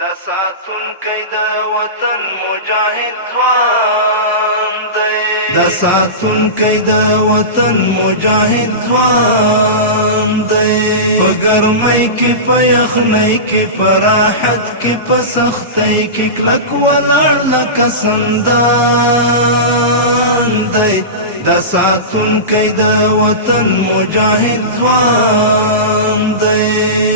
دا ساتونکی د وطن مجاهد ځوان دی دا ساتونکی د وطن مجاهد ځوان دی په ګرمۍ کې په یخنۍ کې په راحت کې په سختۍ کې کلک ولاړ لکه سندان دی دا ساتونکی د وطن مجاهد ځوان دی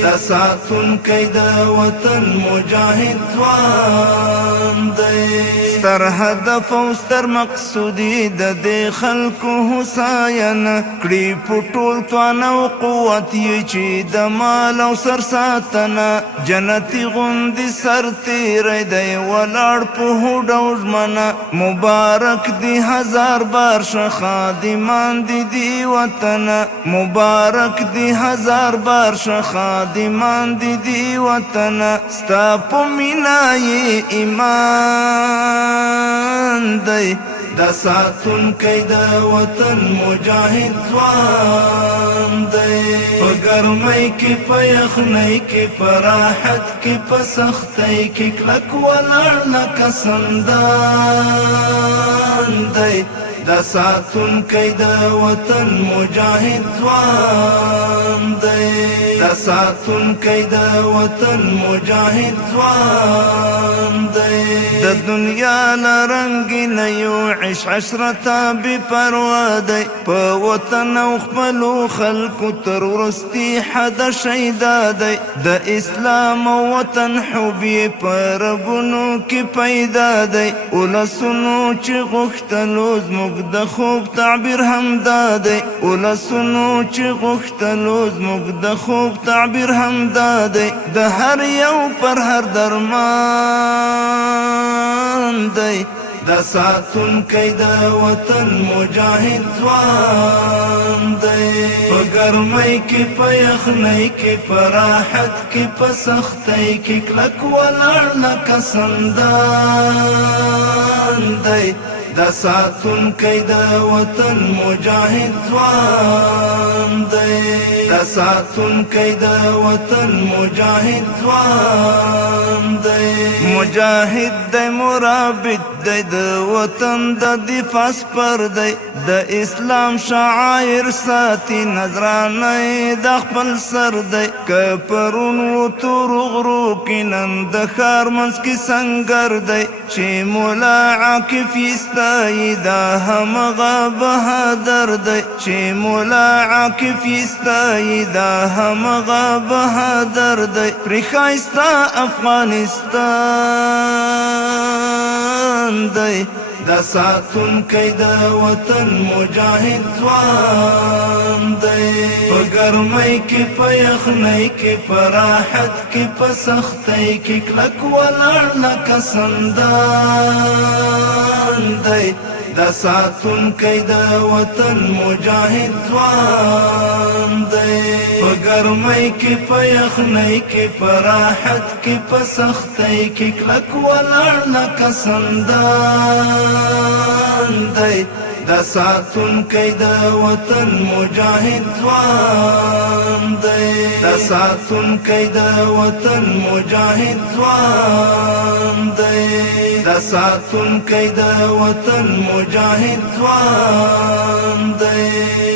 دا ساتونکی د وطن مجاهد ځوان دی ستر هدف او ستر مقصودی د دې خلکو هوساینه کړي په ټول توان او قوت یې چې د مال او سر ساتنه جنتي غوندې سر تیری دی ولاړ په هوډ او ژمنه مبارک دی هزار بار شه خادمان دی وطن مبارک دی هزار بار شه خادمان دی وطن ستا په مینا یې ایمان دی دا ساتونکی د وطن مجاهد ځوان دی په ګرمۍ کې په یخنۍ کې په راحت کې په سختۍ کې کلک ولاړ لکه سندان دی دا ساتونکی د وطن مجاهد ځوان دی دا ساتونکی د وطن مجاهد ځوان دی د دنیا له رنګینه یو عش عشرته بې پروا دی په وطن او خپلو خلکو تر وروستي حده شیدا دی د اسلام او وطن حب یې په رګونو کې پیدا دی ولسونو چې غوښتلو زموږ د خوب تعبیر هم دادی ولسونو چې غوښتلو زموږ د خوب تعبیر هم دادی د هر یو پر هر درمان دی دا ساتونکی د وطن مجاهد ځوان دی په ګرمۍ کې په یخنۍ کې په راحت کې په سختۍ کې کلک ولاړ لکه سندان دی دا ساتونکی د وطن مجاهد ځوان دی دا ساتونکی د وطن مجاهد ځوان دی مجاهد دی مرابط دی د وطن د دفاع سپر دی د اسلام شعائر ساتي نظرانه د خپل سر دی که پرون و تور غرو کې نن د ښار منځ کې سنګر دی چې ملا عاکف یستایي دا همغه بهادر دی چې ملا عاکف یستایي دا همغه بهادر دی پرې ښایسته افغانستان دی دا ساتونکی د وطن مجاهد ځوان دی په ګرمۍ کې په یخنۍ کې په راحت کې په سختۍ کې کلک ولاړ لکه سندان دی دا ساتونکی د وطن مجاهد ځوان دی په ګرمۍ کې په یخنۍ کې په راحت کې په سختۍ کې کلک ولاړ لکه سندان دی دا ساتونکی د وطن مجاهد ځوان دی دا ساتونکی د وطن مجاهد ځوان دی دا ساتونکی د وطن مجاهد ځوان دی